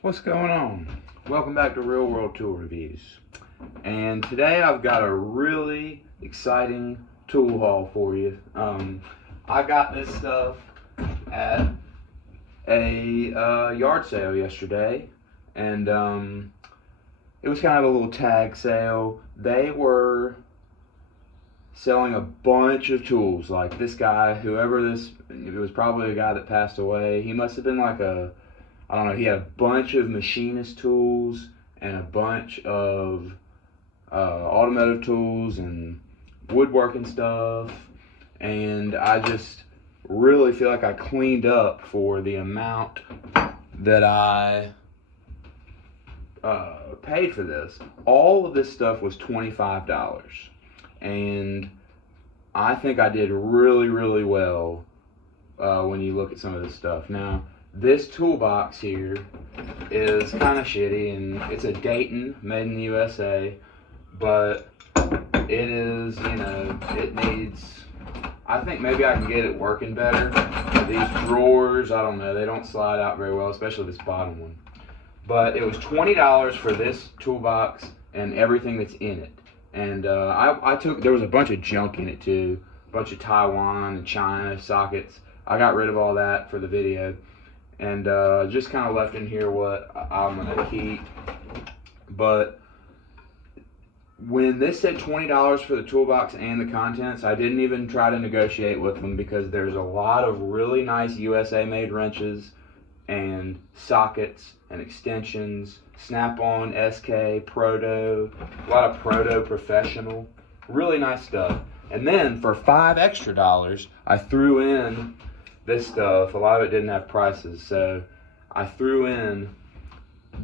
What's going on? Welcome back to Real World Tool Reviews. And today I've got a really exciting tool haul for you. I got this stuff at a yard sale yesterday, and it was kind of a little tag sale. They were selling a bunch of tools. Like this guy, it was probably a guy that passed away. He must have been like I don't know, he had a bunch of machinist tools and a bunch of automotive tools and woodworking stuff. And I just really feel like I cleaned up for the amount that I paid for this. All of this stuff was $25. And I think I did really, really well when you look at some of this stuff. Now, this toolbox here is kind of shitty, and it's a Dayton, made in the USA, but it is, it needs, I think maybe I can get it working better. These drawers, I don't know, they don't slide out very well, especially this bottom one. But it was $20 for this toolbox and everything that's in it. And there was a bunch of junk in it too, a bunch of Taiwan and China sockets. I got rid of all that for the video. And just kind of left in here what I'm going to keep. But when this said $20 for the toolbox and the contents, I didn't even try to negotiate with them because there's a lot of really nice USA-made wrenches and sockets and extensions, Snap-on, SK, Proto, a lot of Proto Professional, really nice stuff. And then for $5 extra, I threw in this stuff. A lot of it didn't have prices, so I threw in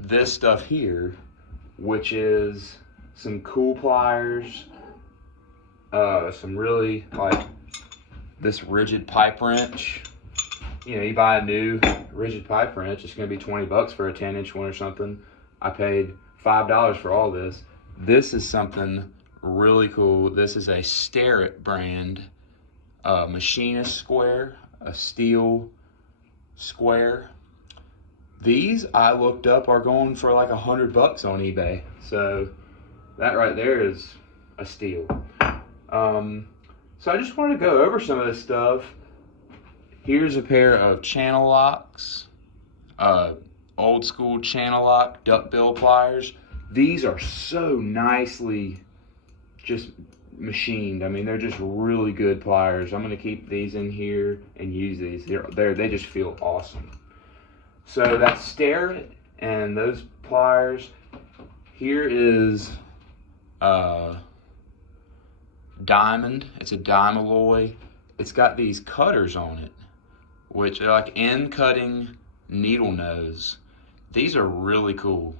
this stuff here, which is some cool pliers, some really like this rigid pipe wrench. You buy a new rigid pipe wrench, it's gonna be 20 bucks for a 10-inch one or something. I paid $5 for all this. This is something really cool. This is a Starrett brand machinist square, a steel square. These I looked up are going for like $100 on eBay. So that right there is a steal. So I just wanted to go over some of this stuff. Here's a pair of channel locks, old school channel lock duckbill pliers. These are so nicely just machined. I mean, they're just really good pliers. I'm going to keep these in here and use these. They just feel awesome. So that's Starrett and those pliers. Here is diamond. It's a Dimaloy. It's got these cutters on it, which are like end cutting needle nose. These are really cool.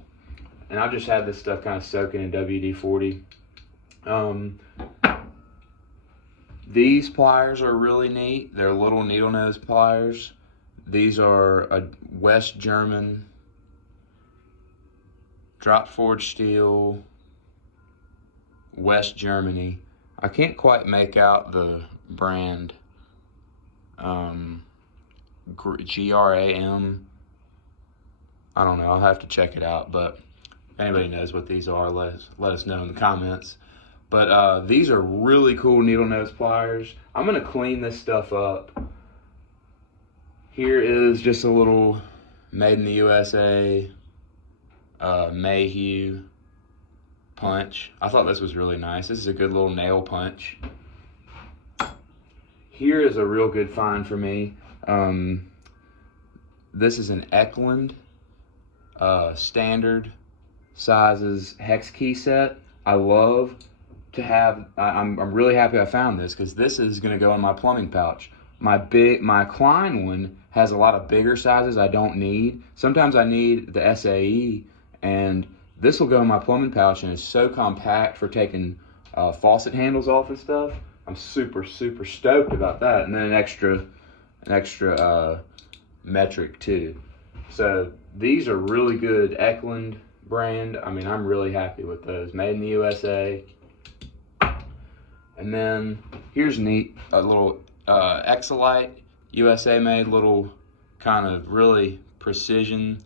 And I've just had this stuff kind of soaking in WD-40. These pliers are really neat. They're little needle nose pliers. These are a West German drop forged steel, West Germany. I can't quite make out the brand. GRAM. I don't know. I'll have to check it out. But if anybody knows what these are, let us know in the comments. But these are really cool needle nose pliers. I'm going to clean this stuff up. Here is just a little made in the USA Mayhew punch. I thought this was really nice. This is a good little nail punch. Here is a real good find for me. This is an Eklund standard sizes hex key set. I love to have, I'm really happy I found this because this is going to go in my plumbing pouch. My Klein one has a lot of bigger sizes I don't need. Sometimes I need the SAE, and this will go in my plumbing pouch, and it's so compact for taking faucet handles off and stuff. I'm super, super stoked about that. And then an extra metric too. So these are really good Eklund brand. I mean, I'm really happy with those. Made in the USA. And then here's neat, a little Exolite USA made little kind of really precision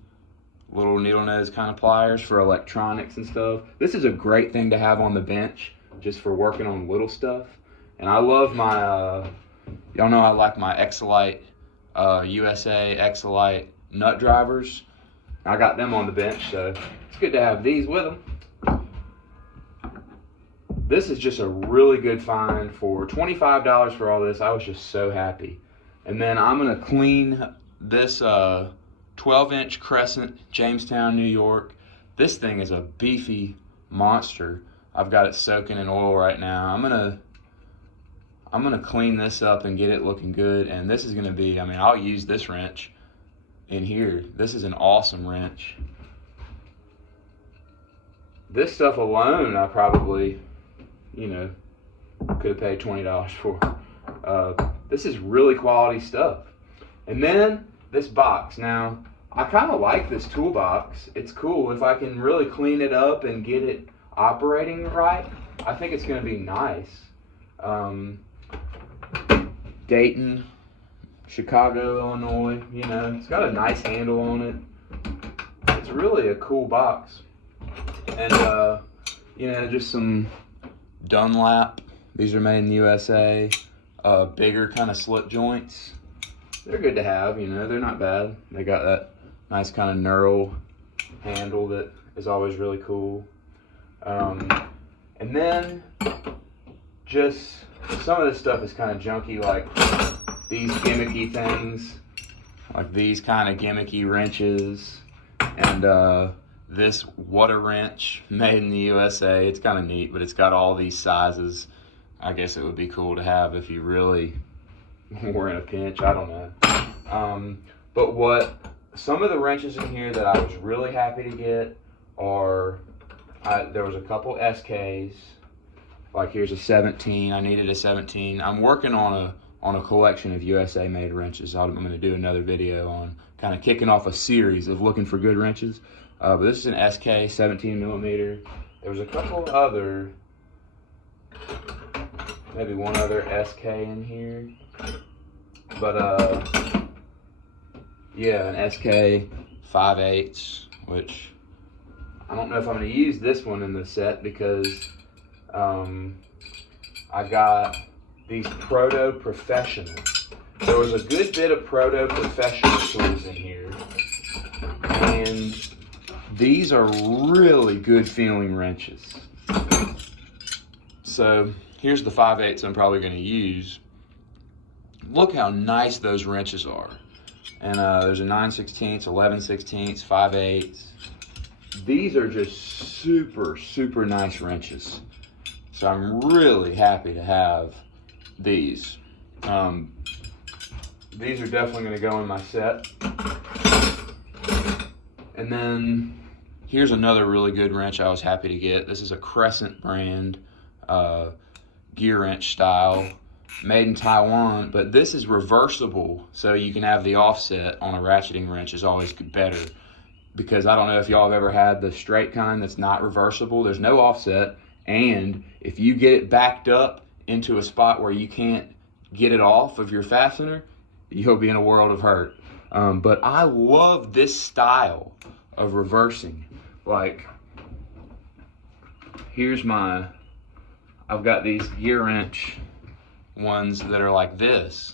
little needle nose kind of pliers for electronics and stuff. This is a great thing to have on the bench just for working on little stuff. And I love my, y'all know I like my Exolite, USA Exolite nut drivers. I got them on the bench, so it's good to have these with them. This is just a really good find for $25 for all this. I was just so happy. And then I'm gonna clean this 12-inch Crescent, Jamestown, New York. This thing is a beefy monster. I've got it soaking in oil right now. I'm gonna clean this up and get it looking good. And this is gonna be, I mean, I'll use this wrench in here. This is an awesome wrench. This stuff alone, I probably, you know, could have paid $20 for. This is really quality stuff. And then this box. Now, I kind of like this toolbox. It's cool. If I can really clean it up and get it operating right, I think it's going to be nice. Dayton, Chicago, Illinois, you know, it's got a nice handle on it. It's really a cool box. And, you know, just some Dunlap. These are made in the USA. Bigger kind of slip joints. They're good to have, you know, they're not bad. They got that nice kind of knurl handle that is always really cool. And then just some of this stuff is kind of junky, like these gimmicky things, like these kind of gimmicky wrenches, and this water wrench made in the USA. It's kind of neat, but it's got all these sizes. I guess it would be cool to have if you really were in a pinch. I don't know. But what some of the wrenches in here that I was really happy to get are, there was a couple SKs. Like here's a 17. I needed a 17. I'm working on a collection of USA made wrenches. I'm going to do another video on kind of kicking off a series of looking for good wrenches. But this is an SK 17 millimeter. There was a couple other, maybe one other SK in here. But yeah, an SK 5/8, which I don't know if I'm going to use this one in the set because I got these Proto Professionals. There was a good bit of Proto Professional tools in here, and these are really good feeling wrenches. So here's the 5/8 I'm probably going to use. Look how nice those wrenches are. And there's a 9/16, 11/16, 5/8. These are just super, super nice wrenches. So I'm really happy to have these. These are definitely going to go in my set. And then here's another really good wrench I was happy to get. This is a Crescent brand gear wrench style, made in Taiwan, but this is reversible, so you can have the offset on a ratcheting wrench is always better. Because I don't know if y'all have ever had the straight kind that's not reversible. There's no offset, and if you get it backed up into a spot where you can't get it off of your fastener, you'll be in a world of hurt. But I love this style of reversing. Like, here's I've got these gear wrench ones that are like this,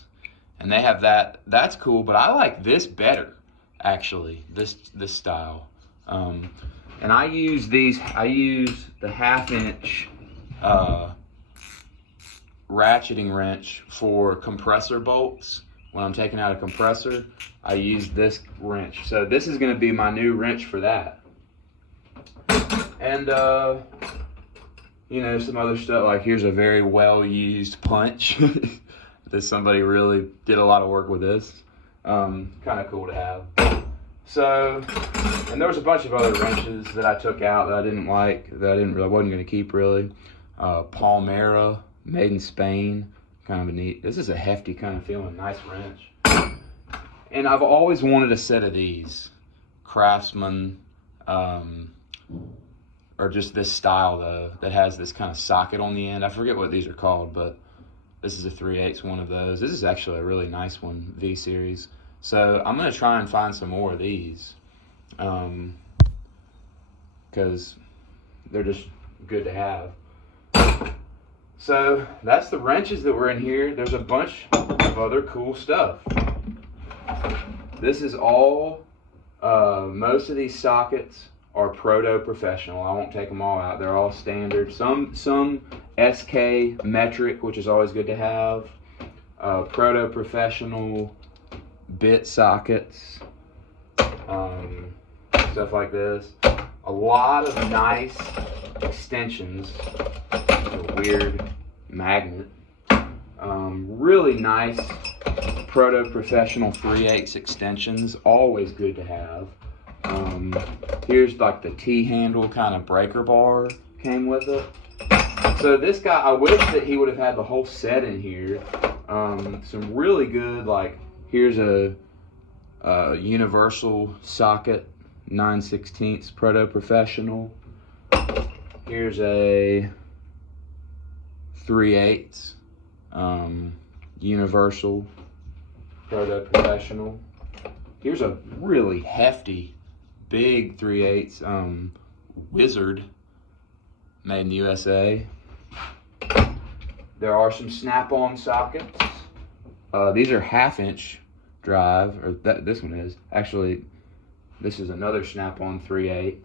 and they have that's cool, but I like this better, actually, this style. And I use the 1/2-inch ratcheting wrench for compressor bolts. When I'm taking out a compressor, I use this wrench. So this is going to be my new wrench for that. And you know, some other stuff, like here's a very well used punch. That somebody really did a lot of work with this. Kind of cool to have. So, and there was a bunch of other wrenches that I took out that I didn't like, that I wasn't going to keep really. Palmera, made in Spain, kind of a neat. This is a hefty kind of feeling, nice wrench. And I've always wanted a set of these, Craftsman, or just this style though, that has this kind of socket on the end. I forget what these are called, but this is a 3/8 one of those. This is actually a really nice one, V series. So I'm gonna try and find some more of these. because they're just good to have. So that's the wrenches that were in here. There's a bunch of other cool stuff. This is all, most of these sockets are Proto Professional. I won't take them all out. They're all standard. Some SK metric, which is always good to have. Proto Professional bit sockets, stuff like this. A lot of nice extensions. A weird magnet. Really nice Proto Professional 3/8 extensions. Always good to have. Here's like the T-handle kind of breaker bar came with it. So this guy, I wish that he would have had the whole set in here. Some really good, like, here's a universal socket, 9/16 Proto Professional. Here's a 3/8 universal Proto Professional. Here's a really hefty, big 3/8 Wizard, made in the USA. There are some snap-on sockets. These are 1/2" drive, or this one is. Actually, this is another snap-on 3/8.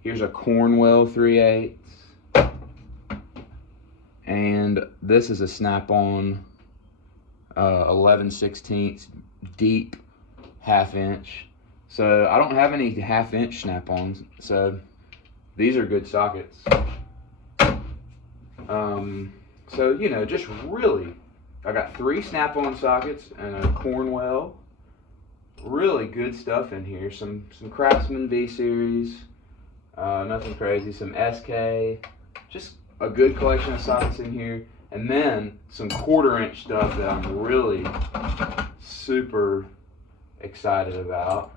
Here's a Cornwell 3/8. And this is a snap-on 11/16 deep 1/2". So I don't have any 1/2" snap-ons, so these are good sockets. So, you know, just really, I got 3 snap-on sockets and a Cornwell. Really good stuff in here. Some Craftsman V-Series, nothing crazy. Some SK, just a good collection of sockets in here. And then some 1/4" stuff that I'm really super excited about.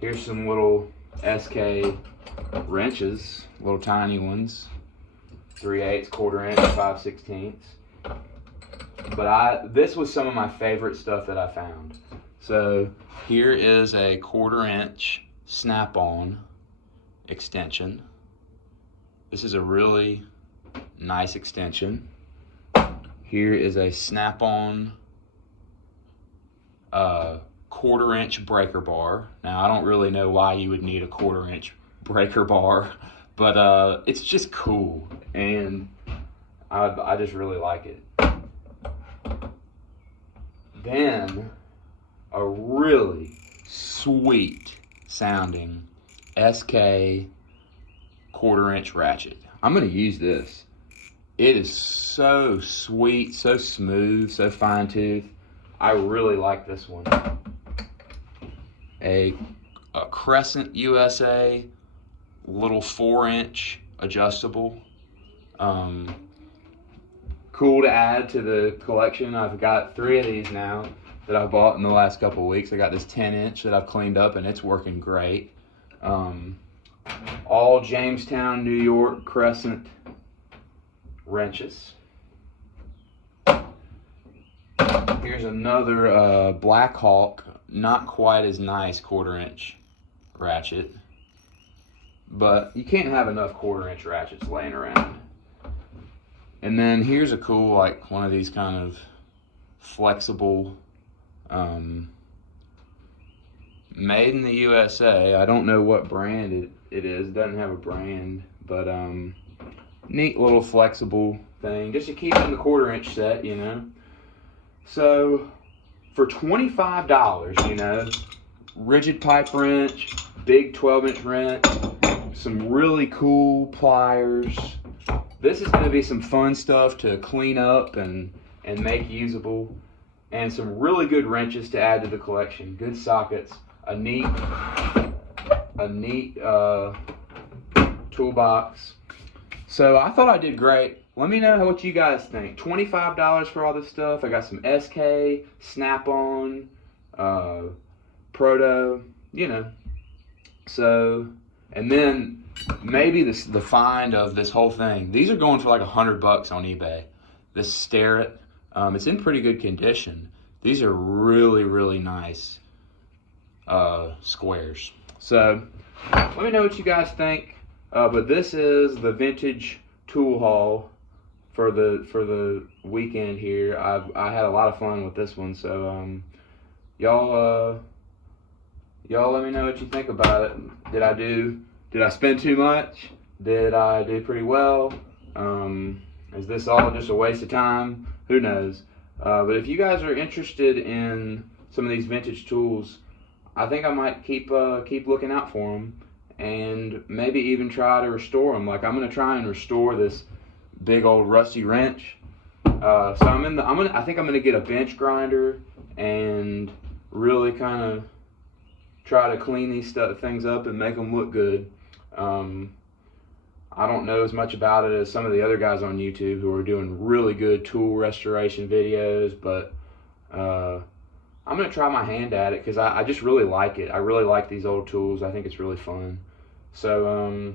Here's some little SK wrenches, little tiny ones. 3/8, 1/4", 5/16. But this was some of my favorite stuff that I found. So here is a 1/4" snap-on extension. This is a really nice extension. Here is a snap-on 1/4" breaker bar. Now I don't really know why you would need a 1/4" breaker bar, but it's just cool, and I just really like it. Then a really sweet sounding SK 1/4" ratchet. I'm gonna use this. It is so sweet, so smooth, so fine tooth. I really like this one. A Crescent USA little 4" adjustable. Cool to add to the collection. I've got 3 of these now that I bought in the last couple of weeks. I got this 10" that I've cleaned up and it's working great. All Jamestown, New York Crescent wrenches. Here's another Black Hawk, not quite as nice 1/4" ratchet, but you can't have enough 1/4" ratchets laying around. And then here's a cool, like, one of these kind of flexible, made in the USA. I don't know what brand it is. It doesn't have a brand, but neat little flexible thing, just to keep in the 1/4" set, you know. So for $25, you know, rigid pipe wrench, big 12" wrench, some really cool pliers. This is going to be some fun stuff to clean up and make usable, and some really good wrenches to add to the collection. Good sockets, a neat toolbox. So I thought I did great. Let me know what you guys think. $25 for all this stuff. I got some SK, Snap-on, Proto, you know. So, and then maybe the find of this whole thing. These are going for like $100 on eBay. This Starrett, it's in pretty good condition. These are really, really nice squares. So let me know what you guys think. But this is the vintage tool haul for the weekend here. I had a lot of fun with this one. So y'all let me know what you think about it. Did I spend too much? Did I do pretty well? Is this all just a waste of time? Who knows? But if you guys are interested in some of these vintage tools, I think I might keep looking out for them, and maybe even try to restore them. Like I'm gonna try and restore this big old rusty wrench. So I think I'm gonna get a bench grinder and really kind of try to clean these things up and make them look good. I don't know as much about it as some of the other guys on YouTube who are doing really good tool restoration videos, but I'm going to try my hand at it because I just really like it. I really like these old tools. I think it's really fun. So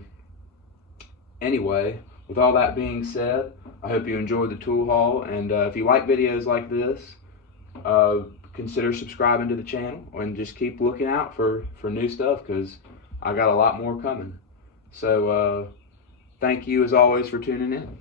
anyway, with all that being said, I hope you enjoyed the tool haul, and if you like videos like this, consider subscribing to the channel and just keep looking out for new stuff because I got a lot more coming. So thank you as always for tuning in.